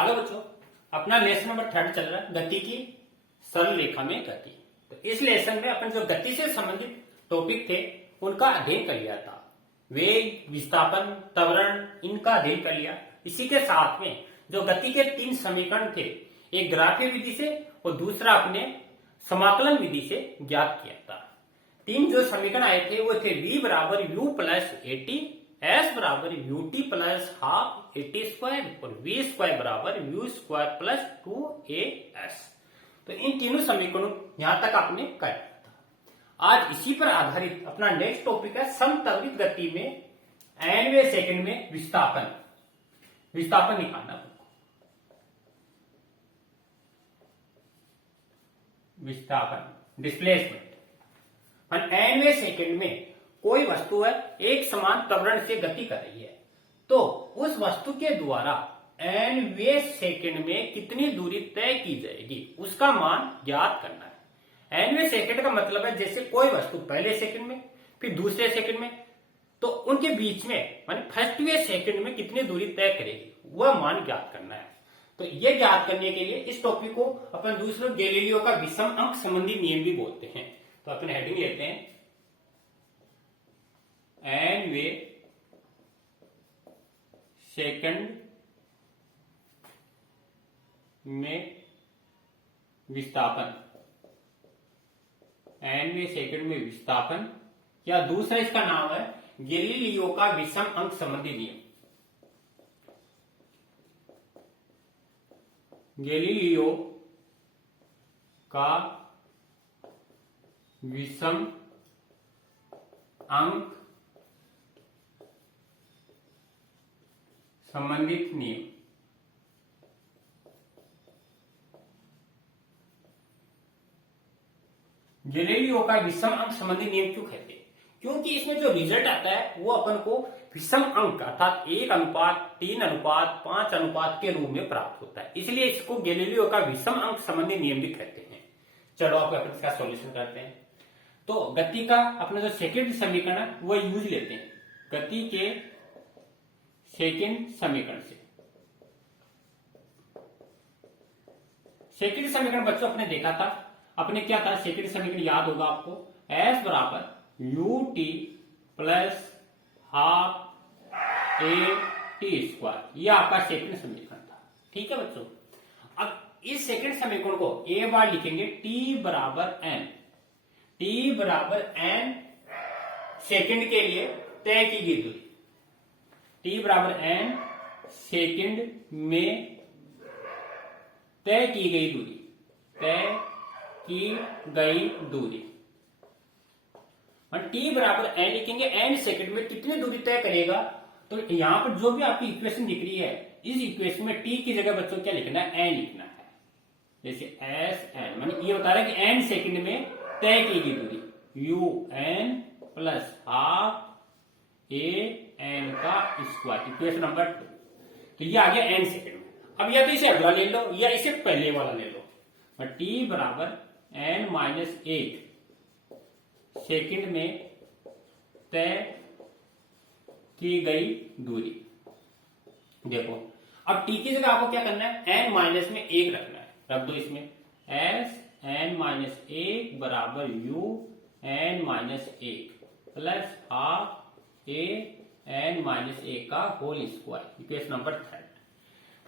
Hello बच्चों, अपना lesson number 3 चल रहा है गति की सरल रेखा में गति। तो इस लेसन में अपन जो गति से संबंधित टॉपिक थे उनका अध्ययन कर लिया था। वेग, विस्थापन, त्वरण, इनका अध्ययन कर लिया। इसी के साथ में जो गति के 3 समीकरण थे, एक ग्राफीय विधि से और दूसरा अपने समाकलन विधि से ज्ञात किया था। 3 जो समीकरण आए थे वो थे v बराबर u प्लस एटी, s बराबर ut plus half eighty square और v स्क्वायर बराबर u स्क्वायर प्लस 2as। तो इन तीनों समीकरणों यहां तक आपने कर लिया था। आज इसी पर आधारित अपना नेक्स्ट टॉपिक है समत्वरित गति में nवें सेकंड में विस्थापन। विस्थापन निकालना, विस्थापन डिस्प्लेसमेंट। nवें सेकंड में कोई वस्तु है एक समान त्वरण से गति कर रही है, तो उस वस्तु के द्वारा nवें सेकंड में कितनी दूरी तय की जाएगी उसका मान ज्ञात करना है। nवें सेकंड का मतलब है जैसे कोई वस्तु पहले सेकंड में फिर दूसरे सेकंड में, तो उनके बीच में माने फर्स्टवें सेकंड में कितनी दूरी तय करेगी वह मान ज्ञात करना है। तो यह ज्ञात करने के लिए इस टॉपिक को अपन दूसरे गैलीलियो का विषम अंक संबंधी नियम भी बोलते हैं। तो अपन हेडिंग लेते हैं nवें सेकंड में विस्थापन। nवें सेकंड में विस्थापन या दूसरा इसका नाम है गैलीलियो का विषम अंक संबंधी नियम। गैलीलियो का विषम अंक संबंधित नियम। गैलीलियो का विषम अंक संबंधी नियम क्यों कहते हैं? क्योंकि इसमें जो रिजल्ट आता है वो अपन को विषम अंक अर्थात 1:3:5:5 के रूप में प्राप्त होता है, इसलिए इसको गैलीलियो का विषम अंक संबंधी नियम भी कहते हैं। चलो आप अपन इसका सॉल्यूशन करते हैं। तो गति का अपना जो सेकंड समीकरण है वो यूज लेते हैं गति के सेकंड समीकरण से। सेकंड समीकरण बच्चों अपने देखा था, अपने क्या था सेकंड समीकरण याद होगा आपको, s बराबर ut plus half A T square, यह आपका सेकंड समीकरण था। ठीक है बच्चों, अब इस सेकंड समीकरण को एक बार लिखेंगे t बराबर n। t बराबर n सेकंड के लिए तय की गई दूरी, t बराबर n सेकंड में तय की गई दूरी, तय की गई दूरी। और t बराबर n लिखेंगे, n सेकंड में कितनी दूरी तय करेगा। तो यहां पर जो भी आपकी इक्वेशन दिख रही है, इस इक्वेशन में t की जगह बच्चों क्या लिखना है, n लिखना है। जैसे s n माने ये बता रहा है कि n सेकंड में तय की गई दूरी u n plus half a n का स्क्वायर, इक्वेशन नंबर 2। तो ये आ गया n सेकंड में। अब या तो इसे अगला ले लो या इसे पहले वाला ले लो। t बराबर n-1 सेकंड में तय की गई दूरी। देखो अब t की जगह आपको क्या करना है, n-1 रखना है, रख दो इसमें s n-1 बराबर u n-1 plus half a n-1 का होल स्क्वायर, इक्वेशन नंबर 3।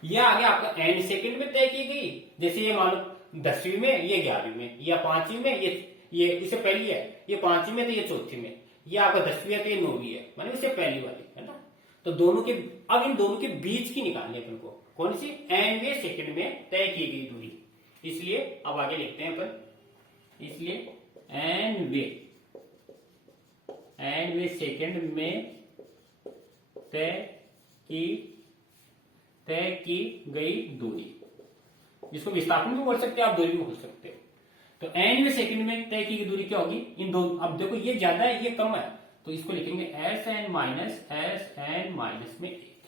यह आ गया आपका n सेकंड में तय की गई। जैसे ये मान लो 10वीं में, ये 11वीं में, या 5वीं में, ये इससे पहली है, ये 5वीं में तो ये 4थी में, ये आपका 10वीं है तो ये 9वीं है, माने इससे पहली वाली है ना। तो दोनों के अब इन दोनों के बीच की निकालनी है अपन को, कौन सी, nवें सेकंड में तय की गई दूरी। इसलिए अब आगे लिखते हैं अपन, इसलिए nवें सेकंड में तय की गई दूरी, जिसको विस्थापन भी बोल सकते हैं आप, दूरी भी बोल सकते हो। तो nवें सेकंड में तय की गई दूरी क्या होगी, इन दो, अब देखो ये ज्यादा है ये कम है, तो इसको लिखेंगे sn माइनस में 1।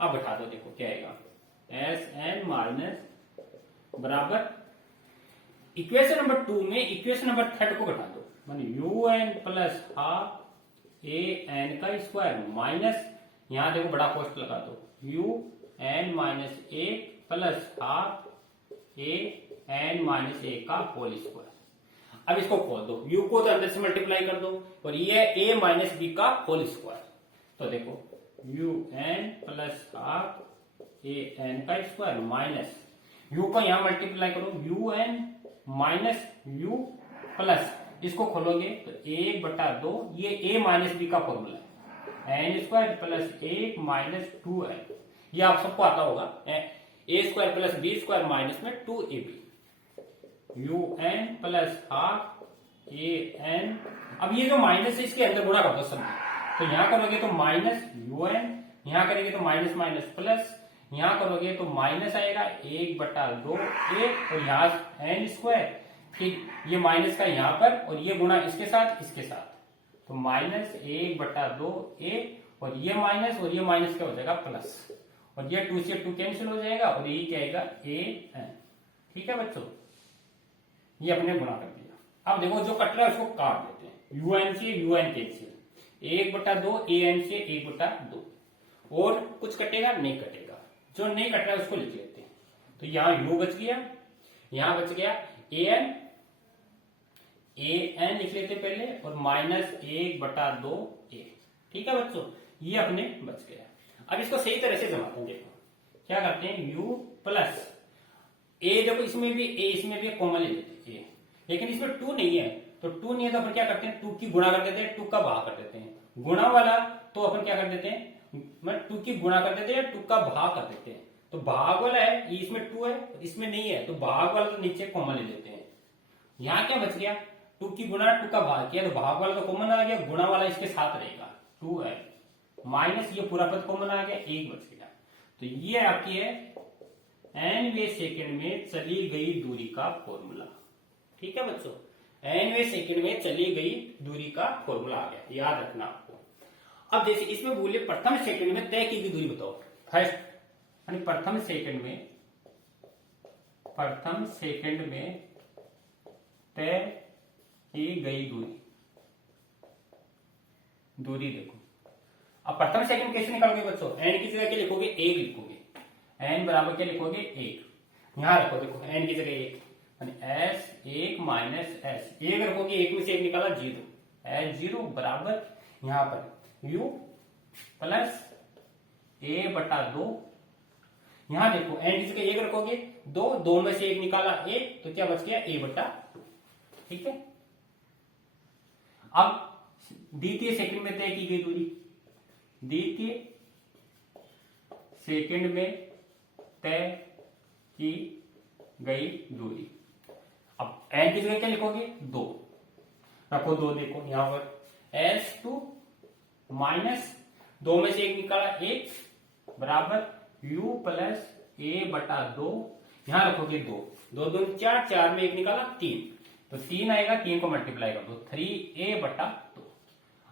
अब बैठा दो, देखो क्या आएगा, sn माइनस बराबर इक्वेशन नंबर 2 में इक्वेशन नंबर 3 को बैठा दो, माने un plus half a n का स्क्वायर माइनस, यहां देखो बड़ा पोस्ट लगा दो, u n-1 plus half A N minus ए का होल स्क्वायर। अब इसको खोल दो, यू को तो अंदर से मल्टीप्लाई कर दो और ये ए माइनस बी का होल स्क्वायर। तो देखो U N plus half A N का स्क्वायर माइनस यू को यहां मल्टीप्लाई करो, U N minus U plus इसको खोलोगे तो 1/2 ये ए माइनस बी का फॉर्मूला है, N square plus 1 minus 2 N. ये आप सबको आता होगा, A square plus B square minus में 2ab, U N plus half A N. अब ये जो माइनस है इसके अंदर गुणा कर दो सब, तो यहां करोगे तो माइनस यू एन, यहां करेंगे तो माइनस माइनस प्लस, यहां करोगे तो माइनस आएगा 1/2 ए और यहाँ एन स्क्वायर, फिर ये माइनस का यहां पर और ये गुणा इसके साथ तो माइनस 1/2 ए और ये माइनस क्या हो जाएगा प्लस, और ये 2 से 2 कैंसिल हो जाएगा और ये क्या आएगा ए एन। ठीक है बच्चों, ये अपने गुणा कर दिया। अब देखो जो कट रहा है उसको काट देते हैं, यू एन से U N cancel, 1/2 A N से 1/2 और कुछ कटेगा नहीं कटेगा, जो नहीं कट रहा है उसको लिख लेते हैं। तो यहां यू बच गया, यहां बच गया ए एन लिख लेते पहले और माइनस 1/2 ए। ठीक है बच्चों, ये अपने बच गया। अब इसको सही तरह से जमाते हैं, देखो क्या करते हैं, यू प्लस ए, देखो इसमें भी ए इसमें भी कॉमन ले लेते हैं, लेकिन इसमें 2 नहीं है, तो 2 नहीं है तो अपन क्या करते हैं 2 की गुणा कर देते हैं, 2 का भाग कर देते हैं। गुणा वाला तो अपन क्या कर देते हैं, मैं 2 की गुणा कर देते हैं, 2 का भाग कर देते हैं। तो भाग वाला है, इसमें 2 है इसमें नहीं है, तो भाग वाला तो नीचे कॉमन ले लेते हैं। यहाँ क्या बच गया, 2 की गुणा 2 का भाग किया तो भाग वाला तो कॉमन आ गया, गुणा वाला इसके साथ रहेगा 2 है माइनस ये पूरा पद कॉमन आ गया, 1 बच गया। तो ये आपकी है nवे सेकंड में चली गई दूरी का फॉर्मूला। ठीक है बच्चों, nवे सेकंड में चली गई दूरी का फॉर्मूला आ गया, याद रखना आपको। अब जैसे इसमें बोले प्रथम सेकंड में तय की गई दूरी बताओ, फर्स्ट यानी प्रथम सेकंड में तय की गई दूरी देखो। अब प्रथम सेकंड कैसे निकालोगे बच्चों, एन की जगह क्या लिखोगे 1 लिखोगे, एन बराबर क्या लिखोगे 1, यहां रखो देखो एन की जगह 1 एस 1 माइनस एस, 1 रखोगे 1 में से 1 निकाला 0, एस 0 बराबर यहां पर यू प्लस a/2, यहां देखो एन की जगह 1 रखोगे 2 में से 1 निकाला 1, तो क्या बच गया a/2। ठीक है, अब द्वितीय सेकंड में तय की गई दूरी, द्वितीय सेकंड में तय की गई दूरी। अब एन की जगह क्या लिखोगे 2 रखो, 2 देखो यहां पर S2 माइनस 2 में से 1 निकाला 1 बराबर u प्लस a/2, यहां रखोगे 2 2 4 में 1 निकाला 3, तो 3 आएगा, 3 को मल्टीप्लाई कर दो 3a/2।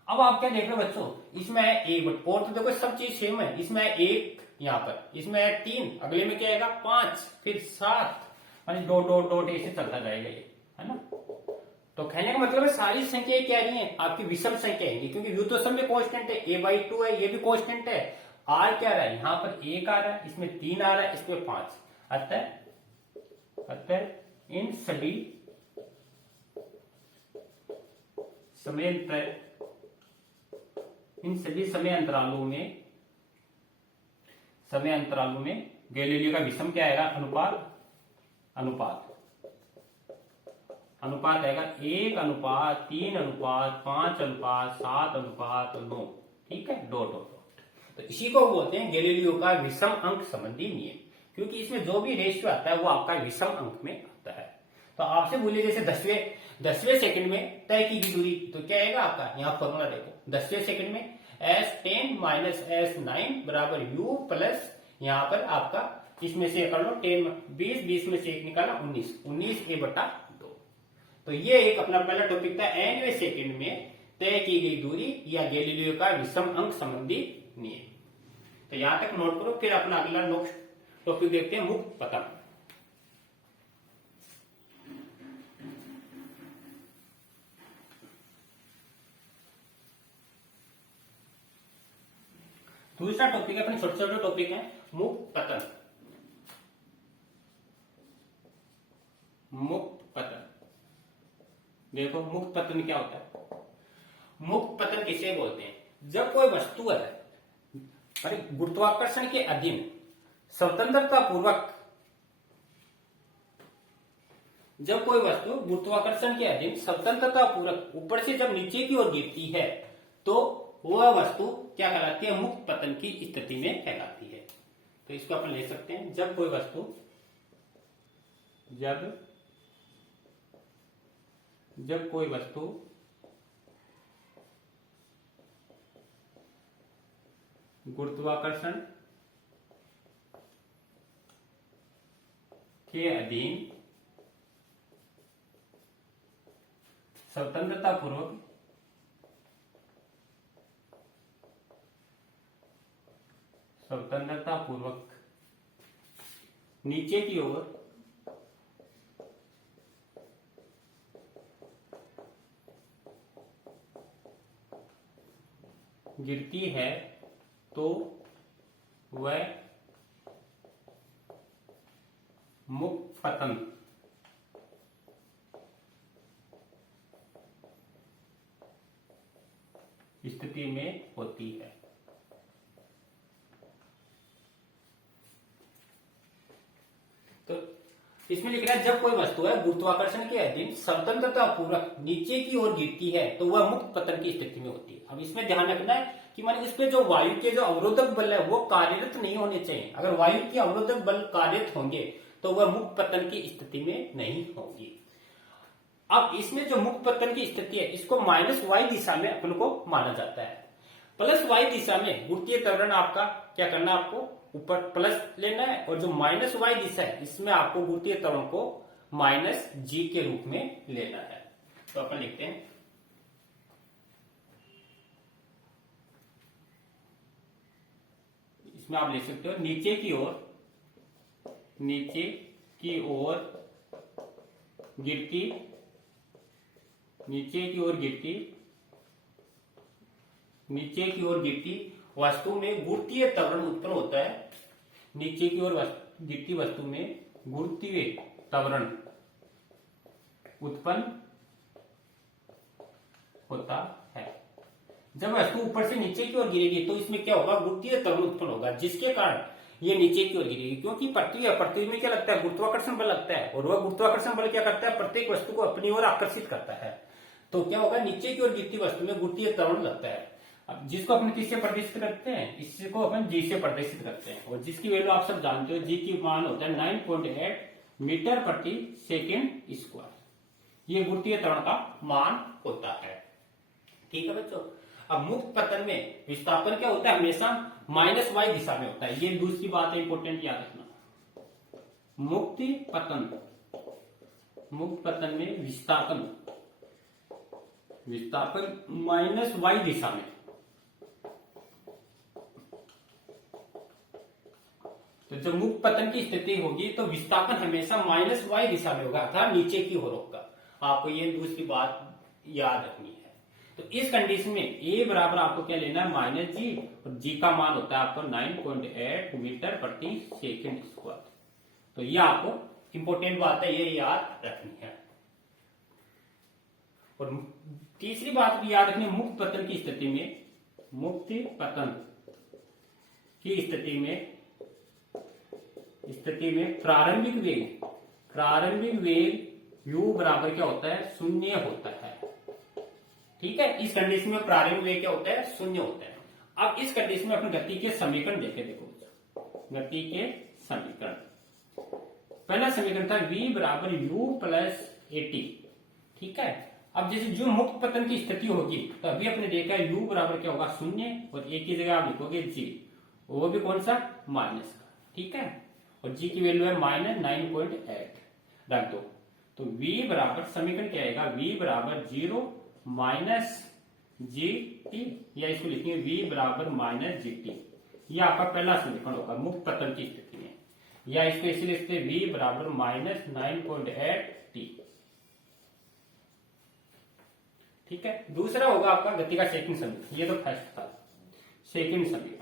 अब आप क्या देख रहे हो बच्चों, इसमें है 1 और तो देखो सब चीज सेम है, इसमें है 1 यहाँ पर, इसमें है 3, अगले में क्या आएगा 5 फिर 7, यानी डॉट डॉट डॉट ऐसे चलता जाएगा ये, है ना। तो कहने का मतलब है सारी संख्याएं क्या रही हैं आपकी विषम संख्या है, क्योंकि यू तो सब में कांस्टेंट है, a/2 है, ये भी कांस्टेंट है। r क्या रहा है, यहाँ पर 1 आ रहा है, इसमें 3 आ रहा है, इसमें 5, अतः इन सभी समय अंतरालों में गैलीलियो का विषम क्या आएगा, अनुपात आएगा 1:3:5:7:9। ठीक है, डॉट डॉट डॉट। तो इसी को बोलते हैं गैलीलियो का विषम अंक संबंधी नियम, क्योंकि इसमें जो भी रेशियो आता है वो आपका विषम अंक में आता है। तो आपसे बोलिए जैसे 10वें सेकंड में तय की गई दूरी, तो क्या आएगा आपका, यहाँ फॉर्मूला देखो 10वें सेकंड में S10 माइनस S9 बराबर u प्लस यहाँ पर आपका इसमें से कर लो 10 20 में से 1 निकाला 19 a/2। तो ये एक अपना पहला टॉपिक था nवे सेकंड में तय की गई दूरी या गैलीलियो का विषम अंक संबंधी नियम। तो यहां तक नोट करो, फिर अपना अगला टॉपिक देखते हैं मुक्त पतन। दूसरा टॉपिक है, अपने छोटे छोटे टॉपिक है मुक्त पतन। देखो मुक्त पतन क्या होता है? मुक्त पतन किसे बोलते हैं? जब कोई वस्तु है अरे गुरुत्वाकर्षण के अधीन स्वतंत्रता पूर्वक, जब कोई वस्तु गुरुत्वाकर्षण के अधीन स्वतंत्रता पूर्वक ऊपर से जब नीचे की ओर गिरती है तो वह वस्तु क्या कहलाती है? मुक्त पतन की स्थिति में कहलाती है। तो इसको अपन ले सकते हैं, जब कोई वस्तु गुरुत्वाकर्षण के अधीन स्वतंत्रता पूर्वक नीचे की ओर गिरती है तो वह मुक्त पतन स्थिति में होती है। तो इसमें लिख रहा है जब कोई वस्तु है गुरुत्वाकर्षण के अधीन स्वतंत्रता पूर्वक नीचे की ओर गिरती है तो वह मुक्त पतन की स्थिति में होती है। अब इसमें ध्यान रखना है कि माने उस पे जो वायु के जो अवरोधक बल है वो कार्यरत नहीं होने चाहिए। अगर वायु के अवरोधक बल कार्यरत होंगे तो वह मुक्त पतन की स्थिति में नहीं होगी। अब इसमें जो मुक्त पतन की स्थिति है इसको माइनस वाई दिशा में अपन को माना जाता है। प्लस वाई दिशा में गुरुत्वीय त्वरण आपका क्या करना है? आपको ऊपर प्लस लेना है, और जो माइनस वाई दिशा है इसमें आपको गुरुत्वीय त्वरण को माइनस जी के रूप में लेना है। तो अपन लिखते हैं इसमें आप ले सकते हो नीचे की ओर गिरती वस्तु में गुरुत्वीय त्वरण उत्पन्न होता है। नीचे की ओर गिरती वस्तु में गुरुत्वीय त्वरण उत्पन्न होता है। जब वस्तु ऊपर से नीचे की ओर गिरेगी तो इसमें क्या होगा? गुरुत्वीय त्वरण उत्पन्न होगा, जिसके कारण ये नीचे की ओर गिरेगी। क्योंकि पृथ्वी में क्या लगता है? गुरुत्वाकर्षण बल लगता है, और वह गुरुत्वाकर्षण बल क्या करता है? प्रत्येक वस्तु को अपनी ओर आकर्षित करता है। तो क्या होगा? नीचे की ओर गिरती वस्तु में गुरुत्वीय त्वरण लगता है। अब जिसको अपन किससे प्रदर्शित करते हैं? इसको अपन जी से प्रदर्शित करते हैं, और जिसकी वैल्यू आप सब जानते हो, जी की मान होता है 9.8 मीटर प्रति सेकेंड स्क्वायर। ये गुरुत्वीय त्वरण का मान होता है। ठीक है बच्चों। अब मुक्त पतन में विस्थापन क्या होता है? हमेशा माइनस वाई दिशा में होता है। ये दूसरी बात है, इंपॉर्टेंट याद रखना। मुक्त पतन में विस्थापन माइनस वाई दिशा में। तो जब मुक्त पतन की स्थिति होगी तो विस्थापन हमेशा माइनस वाई दिशा में होगा, अर्थात नीचे की ओर होगा। आपको ये दूसरी बात याद रखनी है। तो इस कंडीशन में ए बराबर आपको क्या लेना है? माइनस जी, और जी का मान होता है आपको 9.8 मीटर प्रति सेकेंड स्क्वायर। तो ये आपको इंपॉर्टेंट बात है, ये याद रखनी है। और तीसरी बात भी याद रखनी, मुक्त पतन की स्थिति में प्रारंभिक वेग u बराबर क्या होता है? शून्य होता है। ठीक है, इस कंडीशन में प्रारंभिक वेग क्या होता है? शून्य होता है। अब इस कंडीशन में अपन गति के समीकरण देखो गति के समीकरण। पहला समीकरण था v बराबर u प्लस at। ठीक है, अब जैसे जो मुक्त पतन की स्थिति होगी तो अभी अपने देखा है u बराबर क्या होगा? शून्य, और a की जगह आप लिखोगे g, वो भी कौन सा? माइनस का। ठीक है, और g की वैल्यू है माइनस 9.8 रख दो। तो v बराबर समीकरण क्या आएगा? v बराबर 0 माइनस जी टी, या इसको लिखेंगे v बराबर माइनस जी टी। यह आपका पहला समीकरण होगा मुक्त पतन की स्थिति में, या इसको इसे लिखते v बराबर माइनस 9.8 टी। ठीक है, दूसरा होगा आपका गति का सेकंड समीकरण। ये तो फर्स्ट था। सेकंड समीकरण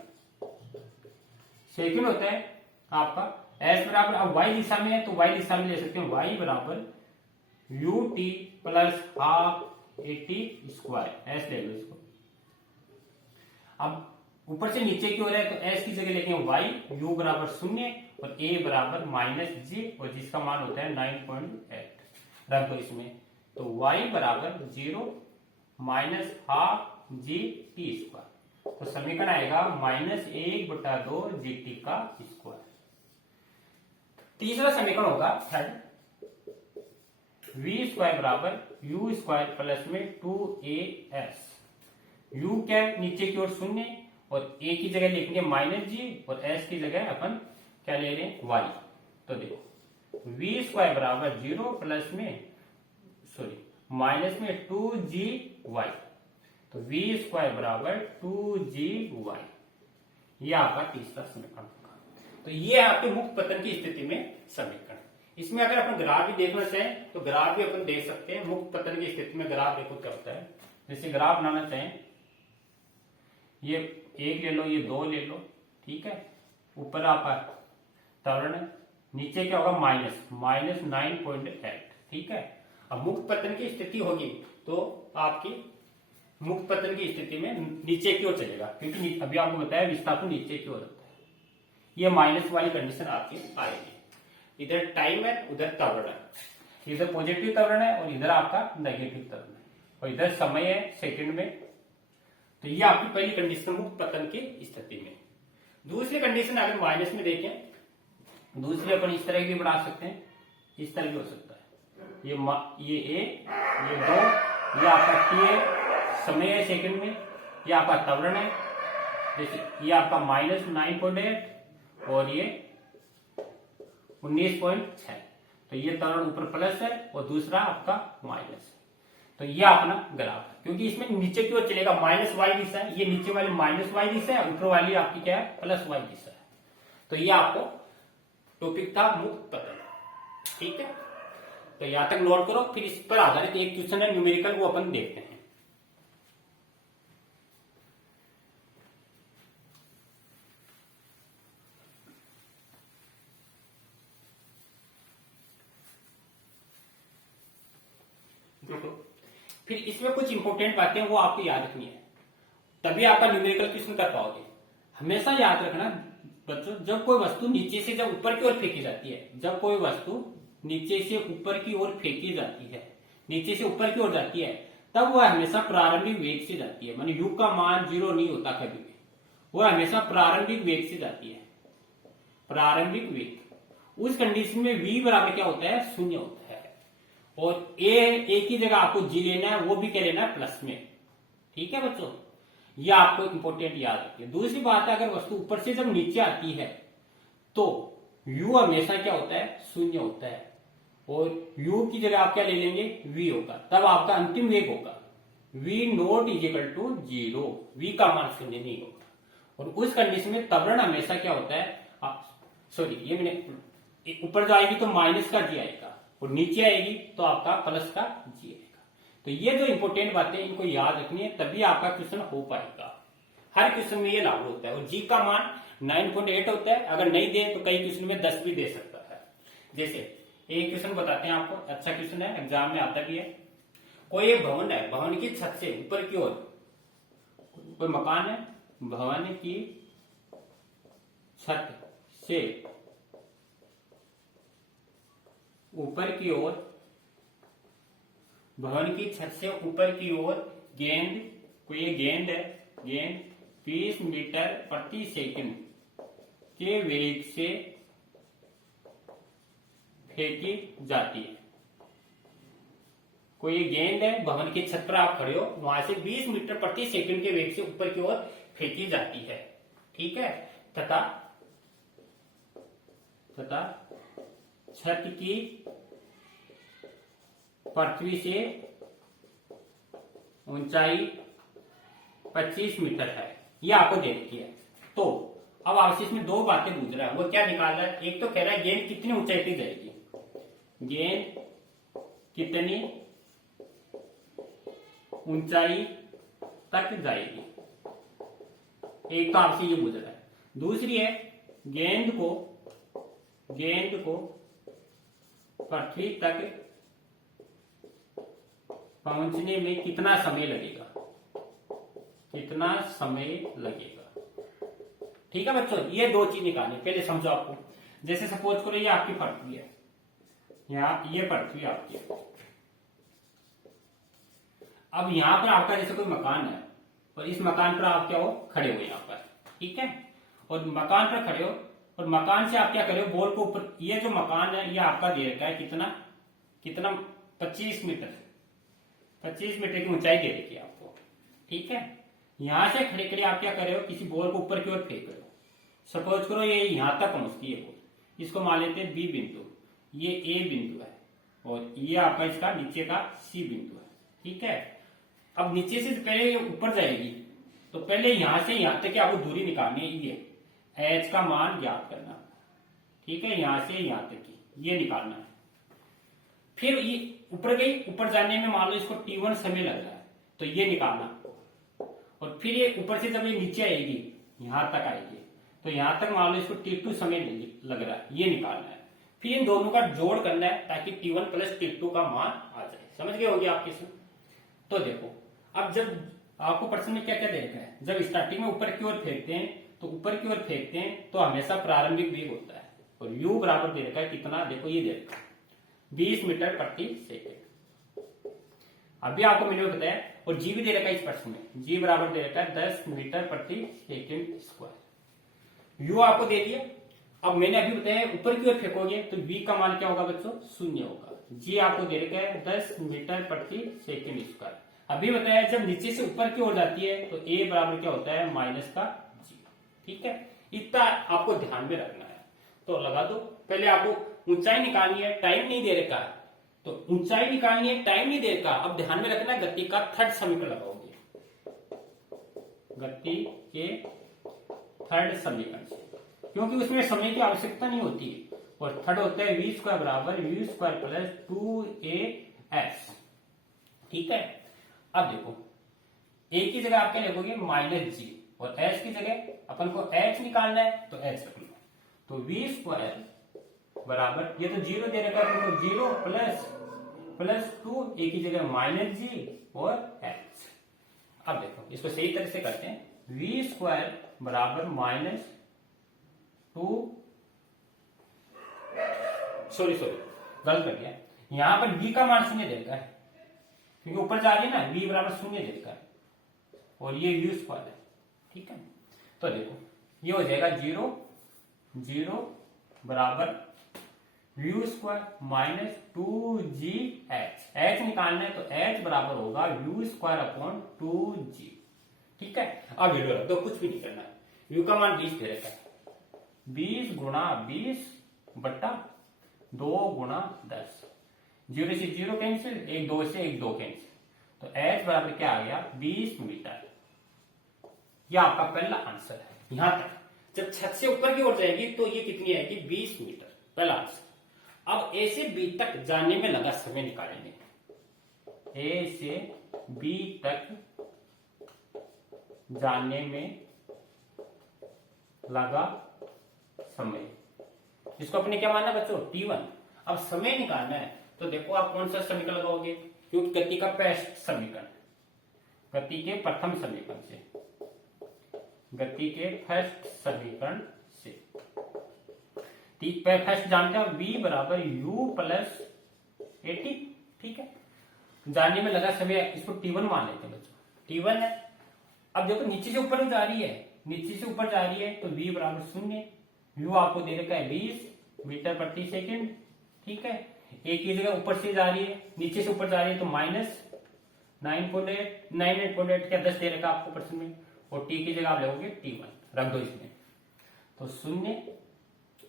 सेकंड होता है आपका s बराबर, अब y दिशा में है तो y दिशा में ले सकते हैं y बराबर U T plus half A T square, ऐसे ले लो इसको। अब ऊपर से नीचे की ओर है तो एस की जगह लेंगे वाई, यू बराबर 0 और ए बराबर -j और जिसका मान होता है 9.8 रख दो इसमें। तो y बराबर 0 minus half G T square, तो समीकरण आएगा -1/2 जी टी का स्क्वायर। तीसरा समीकरण होगा थर्ड, v स्क्वायर बराबर यू स्क्वायर प्लस में 2as, u क्या है नीचे की ओर 0 और a की जगह लिखेंगे -g और s की जगह अपन क्या ले रहे हैं y। तो देखो v स्क्वायर बराबर 0 प्लस में माइनस में 2gy, तो v स्क्वायर बराबर 2gy, ये आपका तीसरा समीकरण होगा। तो ये आपके मुक्त पतन की स्थिति में समीकरण। इसमें अगर अपन ग्राफ भी देखना चाहें तो ग्राफ भी अपन देख सकते हैं। मुक्त पतन की स्थिति में ग्राफ देखो क्या होता है। जैसे ग्राफ बनाना चाहें, ये एक ले लो, ये दो ले लो, ठीक है। ऊपर आपका त्वरण, नीचे क्या होगा -9.8, ठीक है। अब मुक्त पतन की स्थिति होगी तो आपकी मुक्त पतन की स्थिति में नीचे की ओर चलेगा, क्योंकि अभी आपको बताया विस्थापन नीचे की ओर होता है। ये माइनस वाली कंडीशन आपकी आएगी। इधर टाइम है, उधर त्वरण है, इधर पॉजिटिव त्वरण है और इधर आपका नेगेटिव त्वरण है, और इधर समय है सेकंड में। तो ये आपकी पहली कंडीशन मुक्त पतन की स्थिति में। दूसरी कंडीशन अगर माइनस में देखें, दूसरी अपन इस तरह भी बढ़ा सकते हैं, इस तरह भी हो सकता है। ये ए, ये दो, ये आपका टी है, समय है सेकंड में, ये आपका त्वरण है, जैसे ये आपका -9.8 और ये 19.6, तो ये त्वरण ऊपर प्लस है और दूसरा आपका माइनस है। तो ये अपना ग्राफ है, क्योंकि इसमें नीचे की ओर चलेगा -y दिशा है, ये नीचे वाली -y दिशा है, ऊपर वाली आपकी क्या है +y दिशा है। तो ये आपको टॉपिक था मुक्त पतन, ठीक है। तो यहां तक नोट करो, फिर इस पर आधारित एक क्वेश्चन है न्यूमेरिकल, वो अपन देखते हैं। फिर इसमें कुछ इंपॉर्टेंट बातें वो आपको याद रखनी है, तभी आपका न्यूमेरिकल क्वेश्चन कर पाओगे। हमेशा याद रखना बच्चों, जब कोई वस्तु नीचे से जब ऊपर की ओर फेंकी जाती है, जब कोई वस्तु नीचे से ऊपर की ओर फेंकी जाती है, नीचे से ऊपर की ओर जाती है, तब वह हमेशा प्रारंभिक वेग से जाती है। माने यू का मान 0 नहीं होता कभी भी, वह हमेशा प्रारंभिक वेग से जाती है, प्रारंभिक वेग। उस कंडीशन में v बराबर क्या होता है 0 होता है, और ए की जगह आपको जी लेना है, वो भी क्या लेना है प्लस में, ठीक है बच्चों। ये आपको इंपॉर्टेंट याद रखिए। दूसरी बात है, अगर वस्तु ऊपर से जब नीचे आती है तो u हमेशा क्या होता है 0 होता है, और u की जगह आप क्या ले लेंगे v होगा, तब आपका अंतिम वेग होगा v naught is equal to 0, v का मान 0 नहीं होगा। और उस कंडीशन में त्वरण हमेशा क्या होता है, ये मैंने ऊपर जाएगी तो माइनस का जी आएगा, और नीचे आएगी तो आपका प्लस का जी आएगा। तो ये जो इंपॉर्टेंट बातें इनको याद रखनी है, तभी आपका क्वेश्चन हो पाएगा। हर क्वेश्चन में ये लागू होता है। और जी का मान 9.8 होता है, अगर नहीं दे तो कई क्वेश्चन में 10 भी दे सकता है। जैसे एक क्वेश्चन बताते हैं आपको, अच्छा क्वेश्चन है, एग्जाम में आता भी है। कोई एक भवन है, भवन की छत से ऊपर की ओर, कोई मकान है, भवन की छत से ऊपर की ओर, भवन की छत से ऊपर की ओर गेंद, कोई गेंद है, गेंद 20 मीटर प्रति सेकंड के वेग से फेंकी जाती है। कोई गेंद है, भवन की छत पर आप खड़े हो, वहां से 20 मीटर प्रति सेकंड के वेग से ऊपर की ओर फेंकी जाती है, ठीक है। तथा छत की पृथ्वी से ऊंचाई 25 मीटर है, ये आपको दे रखी है। तो अब आपसे इसमें दो बातें पूछ रहा है, वो क्या निकाल रहा है। एक तो कह रहा है गेंद कितनी ऊंचाई तक जाएगी, गेंद कितनी ऊंचाई तक जाएगी, एक तो आपसे ये पूछ रहा है। दूसरी है गेंद को पृथ्वी तक पहुंचने में कितना समय लगेगा, कितना समय लगेगा। ठीक है बच्चों, ये दो चीज निकालनी, पहले समझो आपको। जैसे सपोज करो ये आपकी पृथ्वी है, यहाँ ये पृथ्वी आपकी। अब यहाँ पर आपका जैसे कोई मकान है और इस मकान पर आप क्या हो, खड़े हो यहाँ पर, ठीक है। और मकान पर खड़े हो और मकान से आप क्या करे हो, बॉल को ऊपर, ये जो मकान है ये आपका दे रखा है कितना कितना 25 मीटर, 25 मीटर की ऊंचाई दे रखी है आपको, ठीक है। यहां से खड़े खड़े आप क्या कर रहे हो, किसी बॉल को ऊपर की ओर फेंक रहे हो। सपोज करो ये यहां तक पहुंचती है बॉल, इसको मान लेते हैं बी बिंदु, ये ए बिंदु है और ये आपका इसका नीचे का सी बिंदु है, ठीक है। अब नीचे से पहले ये ऊपर जाएगी तो पहले यहां से यहां तक की आपको दूरी निकालनी है, ये एच का मान ज्ञात करना, ठीक है। यहां से यहां तक की ये निकालना है। फिर ये ऊपर गई, ऊपर जाने में मान लो इसको T1 समय लग रहा है तो ये निकालना। और फिर ये ऊपर से जब ये नीचे आएगी, यहां तक आएगी तो यहां तक मान लो इसको T2 समय लग रहा है, ये निकालना है। फिर इन दोनों का जोड़ करना है ताकि T1 प्लस T2 का मान आ जाए। समझ गए होंगे आप किसी। तो देखो अब जब आपको प्रश्न में क्या क्या दे रखा है, जब स्टार्टिंग में ऊपर की ओर फेंकते हैं तो ऊपर की ओर फेंकते हैं तो हमेशा प्रारंभिक वेग होता है और u बराबर दे रखा है कितना, देखो ये दे रखा है 20 मीटर प्रति सेकेंड। अभी आपको मैंने बताया। और जी भी दे रखा है इस प्रश्न में, जी बराबर दे रखा है 10 मीटर प्रति सेकेंड स्क्वायर। यू आपको दे दिया। अब मैंने अभी बताया ऊपर की ओर फेंकोगे तो v का मान क्या होगा बच्चों, 0 होगा। जी आपको दे रखा है 10 मीटर प्रति सेकेंड स्क्वायर। अभी बताया जब नीचे से ऊपर की ओर जाती है तो a बराबर क्या होता है, माइनस का g, ठीक है। इतना आपको ध्यान में रखना है। तो लगा दो। पहले आपको ऊंचाई निकालनी है, टाइम नहीं दे रखा है तो ऊंचाई निकालनी है, टाइम नहीं दे रखा। अब ध्यान में रखना है गति का थर्ड समीकरण लगाओगे, गति के थर्ड समीकरण से, क्योंकि उसमें समय की आवश्यकता नहीं होती है। और थर्ड होता है v स्क्वायर बराबर u स्क्वायर प्लस 2as, ठीक है। अब देखो a की जगह आप क्या लिखोगे, माइनस जी, और s की जगह अपन को h निकालना है तो h रख लो। तो v स्क्वायर बराबर, ये तो 0 दे रखा है तो 0 प्लस 2, a की जगह माइनस जी और h। अब देखो इसको सही तरह से करते हैं, v स्क्वायर बराबर माइनस 2, सॉरी गलत कर दिया। यहां पर v का मान 0 दे रखा है क्योंकि ऊपर जा रही है ना, v बराबर 0 दे रखा है और ये u स्क्वायर है, ठीक है। तो देखो ये हो जाएगा 0 बराबर u square minus 2gh, h निकालना है तो h बराबर होगा u स्क्वायर अपॉन 2g, ठीक है। अब वीडियो रख दो, कुछ भी नहीं करना है। u का मान 20 दे रखा है, 20 गुणा 20 बट्टा 2 गुणा 10, 0 से 0 कैंसिल, 1 2 से 1 2 कैंसिल, तो h बराबर क्या आ गया, 20 मीटर। यह आपका पहला आंसर है। यहां तक जब छत से ऊपर की ओर जाएगी तो ये कितनी आएगी, 20 मीटर, पहला आंसर। अब ए से बी तक जाने में लगा समय निकालेंगे, ए से बी तक जाने में लगा समय, इसको अपने क्या मानना बच्चों, T1। अब समय निकालना है तो देखो आप कौन सा समीकरण लगाओगे, क्योंकि गति का फर्स्ट समीकरण, गति के प्रथम समीकरण से, गति के फर्स्ट समीकरण से फर्स्ट जानते हैं v बराबर u प्लस 80, ठीक है। जानने में लगा समय, इसको T1 मान लेते हैं बच्चों, T1 है। अब देखो नीचे से ऊपर जा रही है, नीचे से ऊपर जा रही है तो v बराबर 0, u आपको दे रखा है 20 मीटर प्रति सेकेंड, ठीक है। एक की जगह ऊपर से जा रही है, नीचे से ऊपर जा रही है तो माइनस 9.8 क्या 10 दे रखा आपको प्रश्न में, और t की जगह आप लगोगे T1, रख दो इसमें। तो 0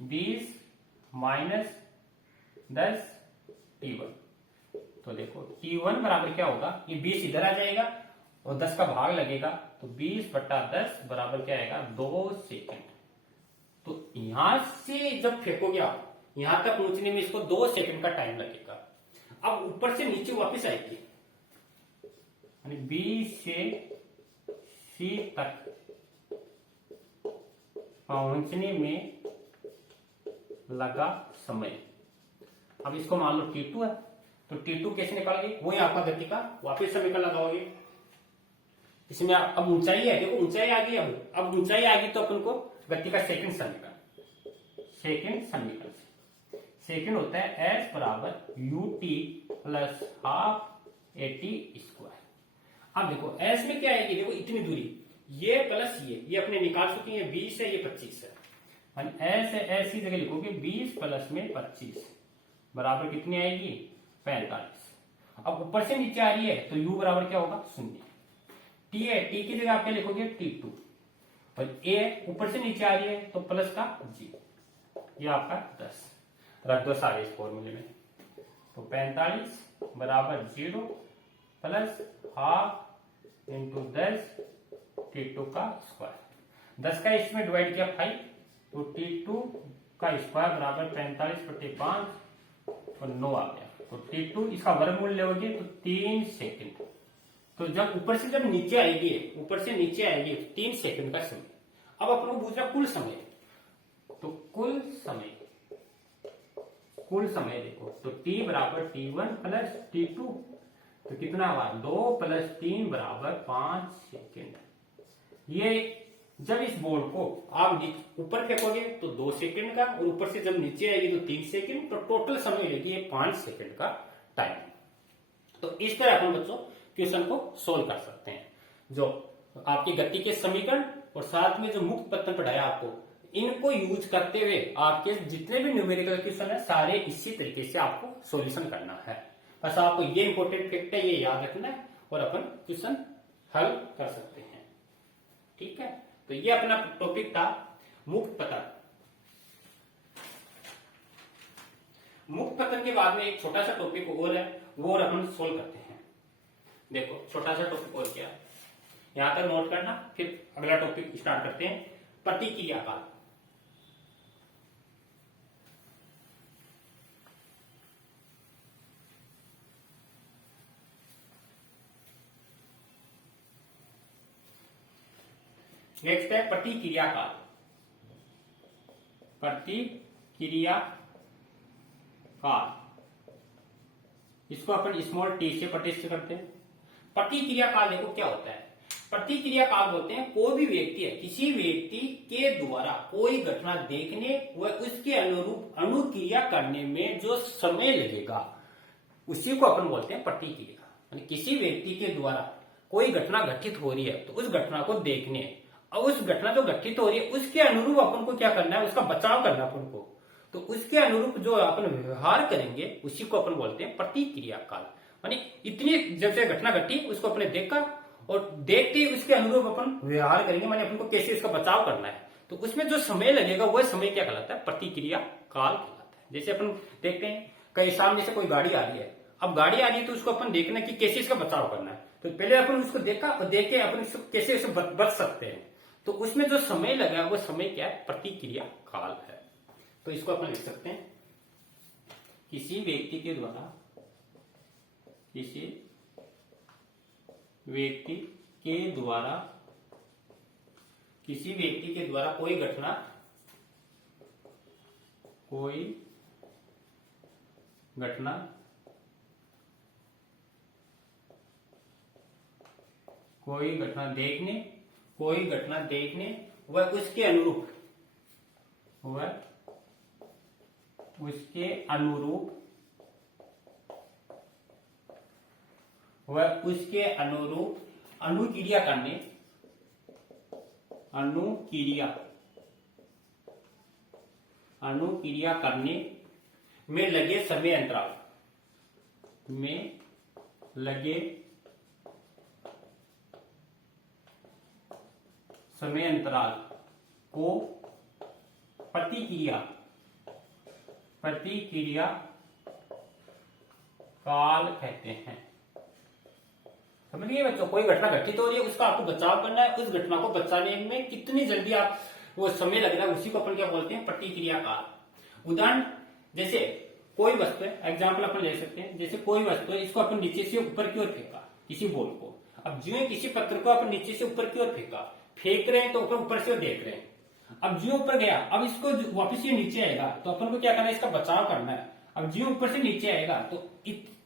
20 माइनस 10 T1, तो देखो T1 बराबर क्या होगा, ये 20 इधर आ जाएगा और 10 का भाग लगेगा तो 20 बट्टा 10 बराबर क्या आएगा, 2 सेकेंड। तो यहां से जब फेंकोगे आप, यहां तक पहुंचने में इसको 2 सेकंड का टाइम लगेगा। अब ऊपर से नीचे वापस आएगी, यानी बी से सी तक पहुंचने में लगा समय। अब इसको मान लो T2 है, तो T2 कैसे निकालोगे, वही आपका गति का वापस समीकरण लगाओगे। इसमें अब ऊंचाई है, देखो ऊंचाई आ गई, अब ऊंचाई आ गई तो अपन को गति का सेकंड समीकरण सेकंड होता है एस बराबर ut plus half eighty square. अब देखो एस में क्या आएगी, देखो इतनी दूरी ये प्लस ये अपने निकाल चुके हैं, 20 है ये 25 है, एस की जगह लिखोगे 20 प्लस में 25 बराबर कितनी आएगी 45। अब ऊपर से नीचे आ रही है तो u बराबर क्या होगा 0। टी है, टी की जगह आप क्या लिखोगे T2, और ए ऊपर से नीचे आ रही है तो प्लस का जी, ये आपका 10 रख दो सारे इस फॉर्मूले में। तो 45 बराबर 0 प्लस हाफ इंटू 10 T2 का स्क्वायर, 10 का इसमें डिवाइड किया 5, तो T2 का स्क्वायर बराबर 45/5 और 9 आ गया। तो T2 इसका वर्गमूल लेोगे तो 3 सेकंड। तो जब ऊपर से जब नीचे आएगी तो 3 सेकंड का समय। अब अपन को पूछ रहा कुल समय, तो कुल समय देखो तो T बराबर T1 प्लस T2, तो कितना हुआ 2 प्लस 3 बराबर 5 सेकेंड। ये जब इस बोर्ड को आप ऊपर फेंकोगे तो 2 सेकेंड का, और ऊपर से जब नीचे आएगी तो 3 सेकेंड, तो टोटल समय लेगी ये 5 सेकेंड का टाइम। तो इस तरह अपन बच्चों क्वेश्चन को सोल्व कर सकते हैं। जो आपकी गति के समीकरण और साथ में जो मुक्त पत्तन पढ़ाया आपको, इनको यूज करते हुए आपके जितने भी न्यूमेरिकल क्वेश्चन है सारे इसी तरीके से आपको सॉल्यूशन करना है। बस आपको ये इंपॉर्टेंट फैक्ट है, ये याद रखना है और अपन क्वेश्चन हल कर सकते हैं। ठीक है, तो ये अपना टॉपिक था मुक्त पतन। मुक्त पतन के बाद में एक छोटा सा टॉपिक और है, वो और अपन सोल्व करते हैं। देखो छोटा सा टॉपिक और क्या, यहां तक नोट करना, फिर अगला टॉपिक स्टार्ट करते हैं, प्रतिक्रिया काल। नेक्स्ट है प्रतिक्रिया काल। प्रतिक्रिया काल, इसको अपन स्मॉल टी से प्रतिष्ठित करते हैं। प्रतिक्रिया काल देखो क्या होता है, प्रतिक्रिया काल बोलते हैं कोई भी व्यक्ति है, किसी व्यक्ति के द्वारा कोई घटना देखने व उसके अनुरूप अनुक्रिया करने में जो समय लगेगा उसी को अपन बोलते हैं प्रतिक्रिया। यानी किसी व्यक्ति के द्वारा कोई घटना घटित हो रही है तो उस घटना को देखने और उस घटना जो घटित हो रही है उसके अनुरूप अपन को क्या करना है, उसका बचाव करना है अपन को, तो उसके अनुरूप जो अपन व्यवहार करेंगे उसी को अपन बोलते हैं प्रतिक्रिया काल। यानी इतनी जब से घटना घटी उसको अपने देखा और देखते ही उसके अनुरूप अपन व्यवहार करेंगे, माने अपन को कैसे इसका बचाव करना है, तो उसमें जो समय लगेगा वह समय क्या कहलाता है, प्रतिक्रिया काल कहलाता है। जैसे अपन देखते हैं कहीं सामने से कोई गाड़ी आ रही है, अब गाड़ी आ रही है तो उसको अपन देखना कि कैसे इसका बचाव करना है, तो पहले अपन उसको देखा और देख के अपन कैसे इससे बच सकते हैं, तो उसमें जो समय लगा वो समय क्या है, प्रतिक्रिया काल है। तो इसको अपन लिख सकते हैं किसी व्यक्ति के द्वारा कोई घटना देखने व उसके अनुरूप अनुक्रिया करने में लगे समय अंतराल को प्रतिक्रिया काल कहते हैं। समझ गए बच्चों, कोई घटना घटित हो रही है उसका आपको बचाव करना है, उस घटना को बचाने में कितनी जल्दी आप वो समय लग रहा है उसी को अपन क्या बोलते हैं, प्रतिक्रिया काल। उदाहरण जैसे कोई वस्तु है, एग्जाम्पल अपन ले सकते हैं, जैसे कोई वस्तु है इसको अपन नीचे से ऊपर की ओर फेंका किसी बॉल को, अब जो किसी पत्थर को अपन नीचे से ऊपर की ओर फेंक रहे हैं तो ऊपर से देख रहे हैं, अब जो ऊपर गया अब इसको वापस ये नीचे आएगा तो अपन को क्या करना है, इसका बचाव करना है। अब जो ऊपर से नीचे आएगा तो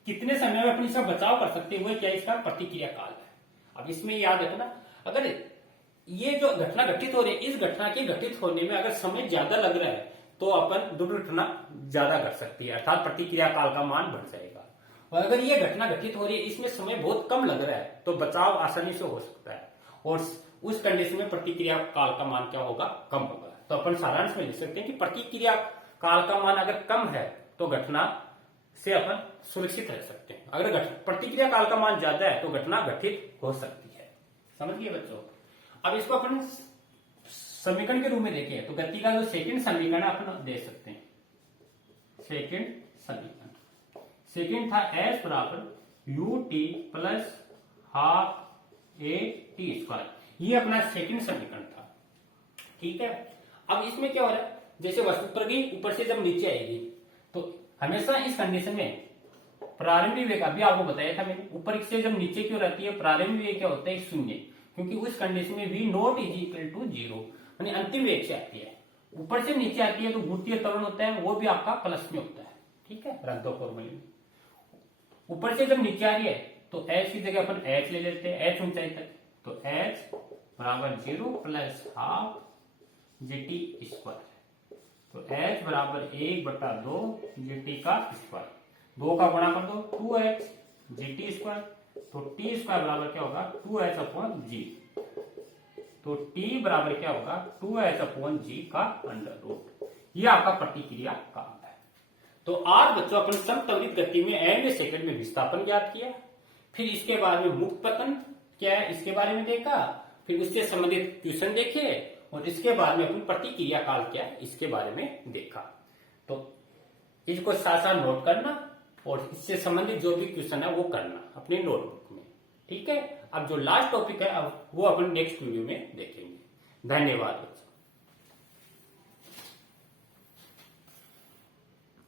कितने समय में अपन इसका बचाव कर सकते हैं, वो क्या इसका प्रतिक्रिया काल है। अब इसमें याद रखना, अगर ये जो घटना घटित हो रही है, इस घटना के घटित होने में अगर समय ज्यादा लग रहा है तो अपन दुर्घटना ज्यादा घट सकती है, अर्थात प्रतिक्रिया काल का मान बढ़ जाएगा। और अगर ये घटना घटित हो रही है, इसमें समय बहुत कम लग रहा है, तो बचाव आसानी से हो सकता है और उस कंडीशन में प्रतिक्रिया काल का मान क्या होगा, कम होगा। तो अपन सारांश में लिख सकते हैं कि प्रतिक्रिया काल का मान अगर कम है तो घटना से अपन सुरक्षित रह सकते हैं, अगर प्रतिक्रिया काल का मान ज्यादा है तो घटना घटित हो सकती है। समझ गए बच्चों। अब इसको अपन समीकरण के रूप में देखें तो गति का जो सेकंड समीकरण अपन दे सकते हैं। सेकंड समीकरण, सेकंड था एस बराबर U T plus half A T square, ये अपना सेकंड समीकरण था। ठीक है, अब इसमें क्या हो रहा है, जैसे वस्तु पर गई ऊपर से जब नीचे आएगी तो हमेशा इस कंडीशन में प्रारंभिक वेग, अभी आपको बताया था मैंने, ऊपर से जब नीचे क्यों रहती है, प्रारंभिक वेग क्या होता है, शून्य, क्योंकि उस कंडीशन में v naught is equal to 0, यानी अंतिम वेग से आती है। ऊपर से नीचे आती है तो गुरुत्वीय त्वरण होता है, वो भी आपका प्लस में होता है। ठीक है, रख दो फॉर्मूले में। ऊपर से जब नीचे आ रही है तो h की जगह अपन h ले लेते हैं, h ऊंचाई तक, तो h बराबर 0 plus half G T square, तो h बराबर 1/2 जी टी का स्क्वायर, 2 का गुणा कर दो 2h जी टी स्क्वायर, तो t स्क्वायर बराबर क्या होगा 2h अपॉन जी, तो t बराबर क्या होगा 2h अपॉन जी का अंडर रूट, ये आपका प्रतिक्रिया काल है। तो आज बच्चों अपन समत्वरित गति में n सेकंड में विस्थापन ज्ञात किया, फिर इसके बाद में मुक्त पतन क्या है इसके बारे में देखा, फिर उससे संबंधित क्वेश्चन देखे और इसके बाद में अपन प्रतिक्रिया काल क्या है इसके बारे में देखा। तो इसको साथ साथ नोट करना और इससे संबंधित जो भी क्वेश्चन है वो करना अपनी नोटबुक में। ठीक है, अब जो लास्ट टॉपिक है अब वो अपन नेक्स्ट वीडियो में देखेंगे। धन्यवाद।